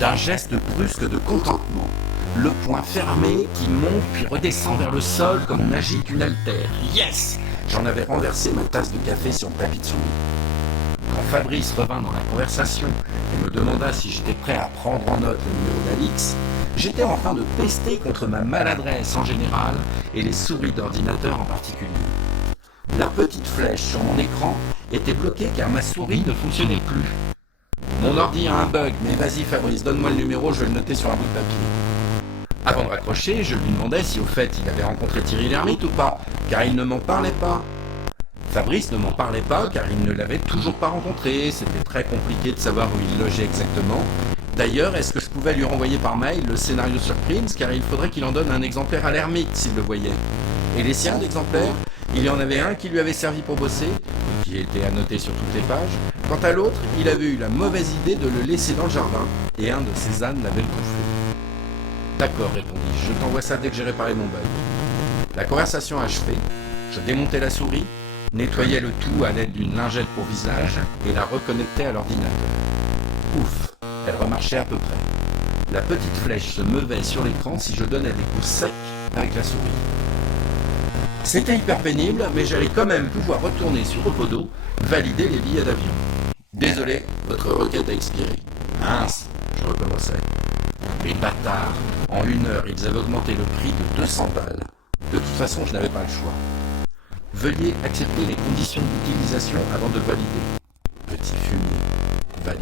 d'un geste brusque de contentement. Le poing fermé qui monte puis redescend vers le sol comme on agite une haltère. Yes! J'en avais renversé ma tasse de café sur le tapis de son lit. Quand Fabrice revint dans la conversation et me demanda si j'étais prêt à prendre en note le numéro d'Alix, j'étais en train de pester contre ma maladresse en général et les souris d'ordinateur en particulier. La petite flèche sur mon écran était bloquée car ma souris ne fonctionnait plus. Mon ordi a un bug, mais vas-y Fabrice, donne-moi le numéro, je vais le noter sur un bout de papier. Avant de raccrocher, je lui demandais si au fait il avait rencontré Thierry Lhermitte ou pas, car il ne m'en parlait pas. Fabrice ne m'en parlait pas car il ne l'avait toujours pas rencontré, c'était très compliqué de savoir où il logeait exactement. D'ailleurs, est-ce que je pouvais lui renvoyer par mail le scénario sur Prince, car il faudrait qu'il en donne un exemplaire à l'ermite s'il le voyait. Et les siens d'exemplaires, il y en avait un qui lui avait servi pour bosser, qui était annoté sur toutes les pages. Quant à l'autre, il avait eu la mauvaise idée de le laisser dans le jardin, et un de ses ânes l'avait bouffé. D'accord, répondis-je, je t'envoie ça dès que j'ai réparé mon bug. La conversation achevée, je démontais la souris, nettoyais le tout à l'aide d'une lingette pour visage, et la reconnectais à l'ordinateur. Ouf, elle remarchait à peu près. La petite flèche se meuvait sur l'écran si je donnais des coups secs avec la souris. C'était hyper pénible, mais j'allais quand même pouvoir retourner sur Opodo, valider les billets d'avion. Désolé, votre requête a expiré. Mince, je recommençais. Les bâtards, en 1 heure, ils avaient augmenté le prix de 200 balles. De toute façon, je n'avais pas le choix. Veuillez accepter les conditions d'utilisation avant de valider. Petit fumier, valide.